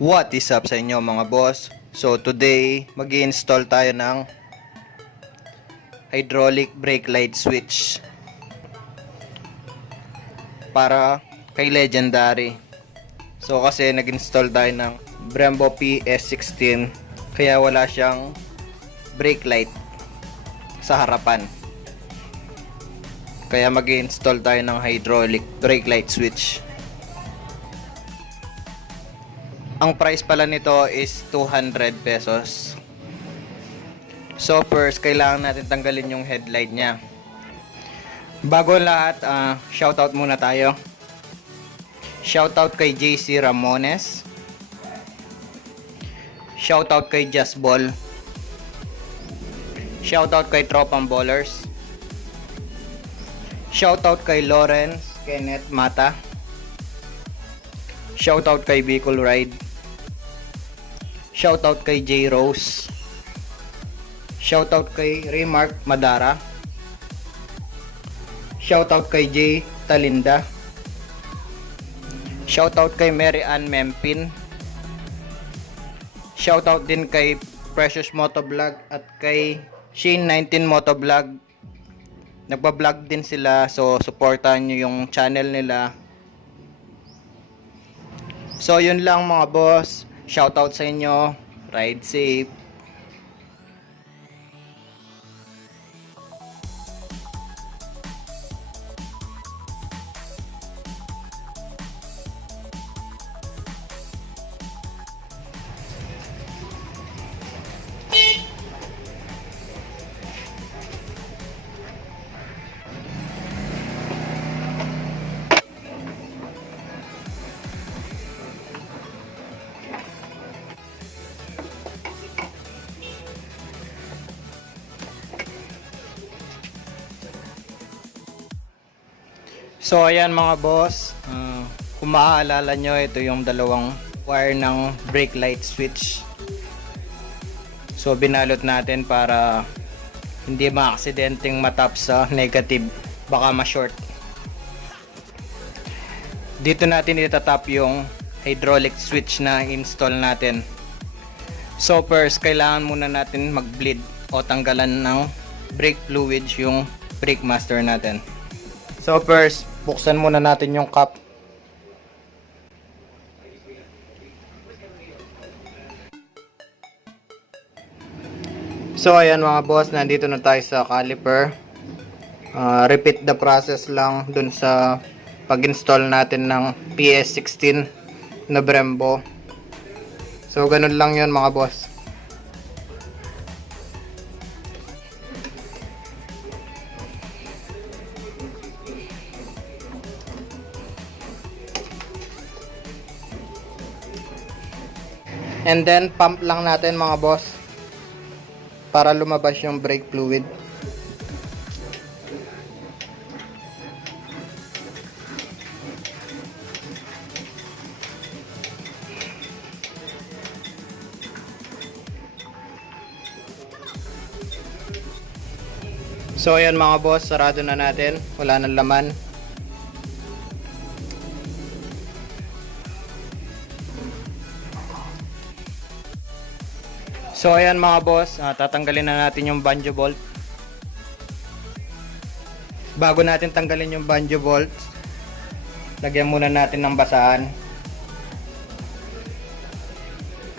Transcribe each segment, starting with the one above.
What is up sa inyo mga boss? So today, mag-i-install tayo ng hydraulic brake light switch para kay Legendary. So kasi nag-install tayo ng Brembo PS16 kaya wala siyang brake light sa harapan. Kaya mag-i-install tayo ng hydraulic brake light switch. Ang price pala nito is 200 pesos. So first, kailangan natin tanggalin yung headlight niya. Bago lahat, shoutout muna tayo. Shoutout kay JC Ramones. Shoutout kay Just Ball. Shoutout kay Tropang Ballers. Shoutout kay Lawrence Kenneth Mata. Shoutout kay Bicol Ride. Shoutout kay J Rose. Shoutout kay Remark Madara. Shoutout kay J Talinda. Shoutout kay Mary Ann Mempin. Shoutout din kay Precious Motovlog at kay Shane 19 Motovlog. Nagba-vlog din sila, so supportahan nyo yung channel nila. So yun lang mga boss. Shoutout sa inyo. Ride safe. So ayan mga boss, kung maaalala nyo, ito yung dalawang wire ng brake light switch. So binalot natin para hindi ma-aksidenteng matap sa negative, baka ma-short. Dito natin itatap yung hydraulic switch na install natin. So first, kailangan muna natin mag-bleed o tanggalan ng brake fluid yung brake master natin. So first, buksan muna natin yung cap. So ayan mga boss, nandito na tayo sa caliper. Repeat the process lang dun sa pag-install natin ng PS16 na Brembo. So ganun lang yun mga boss. And then pump lang natin mga boss para lumabas yung brake fluid. So ayan mga boss, sarado na natin, wala nang laman. So ayan mga boss, tatanggalin na natin yung banjo bolt. Bago natin tanggalin yung banjo bolt, lagyan muna natin ng basahan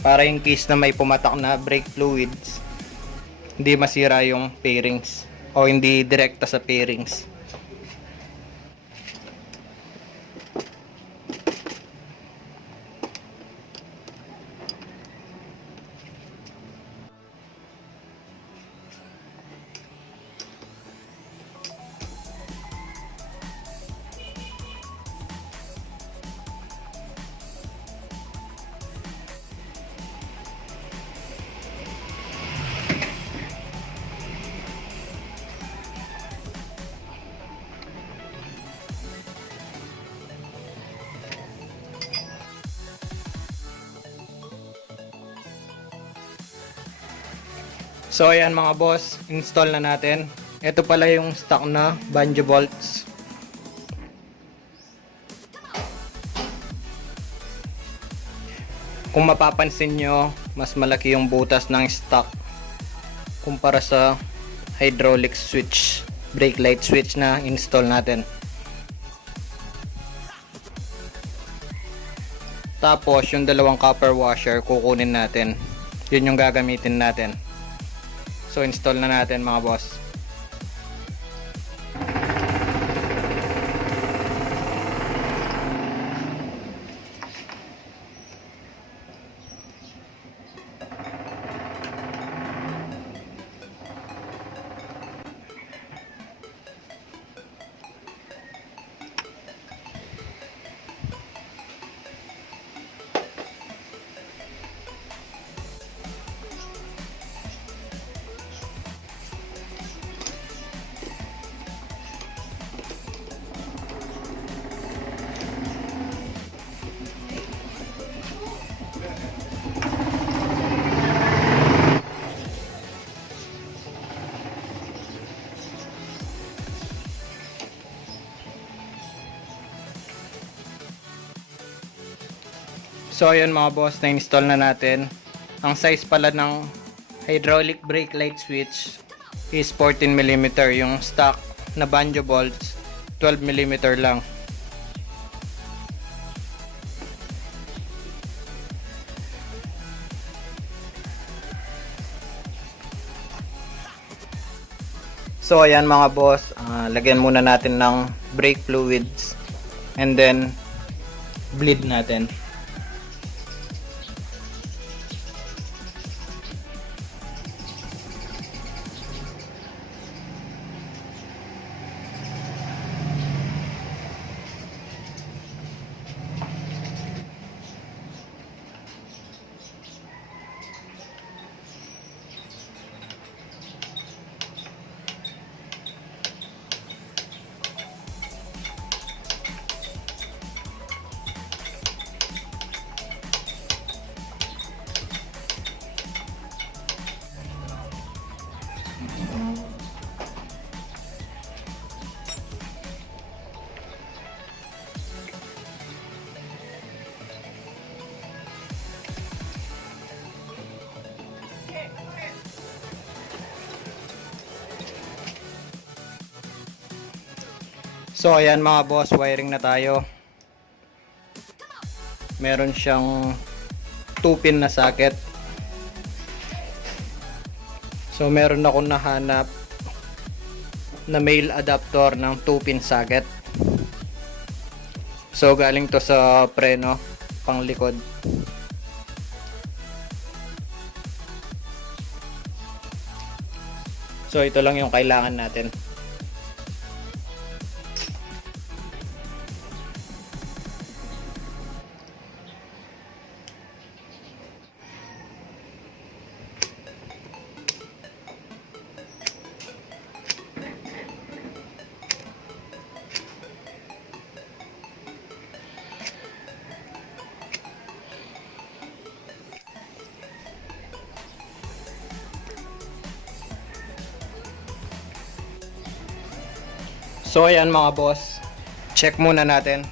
para in case na may pumatak na brake fluids, hindi masira yung fairings o hindi direkta sa fairings. So ayan mga boss, install na natin. Ito pala yung stock na banjo bolts. Kung mapapansin nyo, mas malaki yung butas ng stock kumpara sa hydraulic switch, brake light switch na install natin. Tapos yung dalawang copper washer kukunin natin. Yun yung gagamitin natin. So install na natin mga boss. So ayun mga boss, na-install na natin. Ang size pala ng hydraulic brake light switch is 14mm. Yung stock na banjo bolts 12mm lang. So ayan mga boss, lagyan muna natin ng brake fluids and then bleed natin. So ayan mga boss, wiring na tayo. Meron siyang 2-pin na socket. So meron akong nahanap na male adapter ng 2-pin socket. So galing to sa preno, pang likod. So ito lang yung kailangan natin. So ayan mga boss, check muna natin.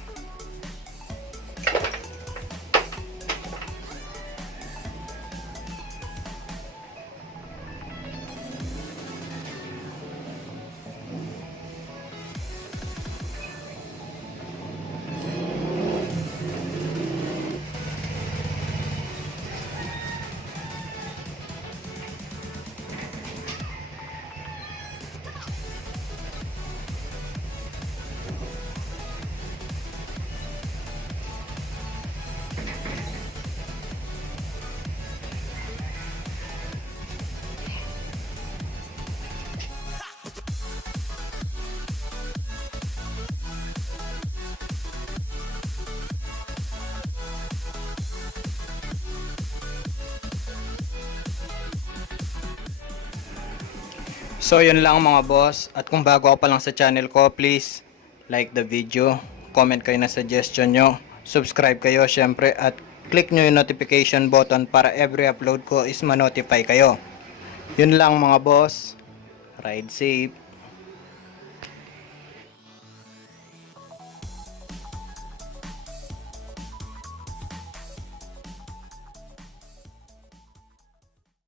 So yun lang mga boss, at kung bago ka pa lang sa channel ko, please like the video, comment kayo na suggestion nyo, subscribe kayo syempre, at click nyo yung notification button para every upload ko is ma-notify kayo. Yun lang mga boss, ride safe.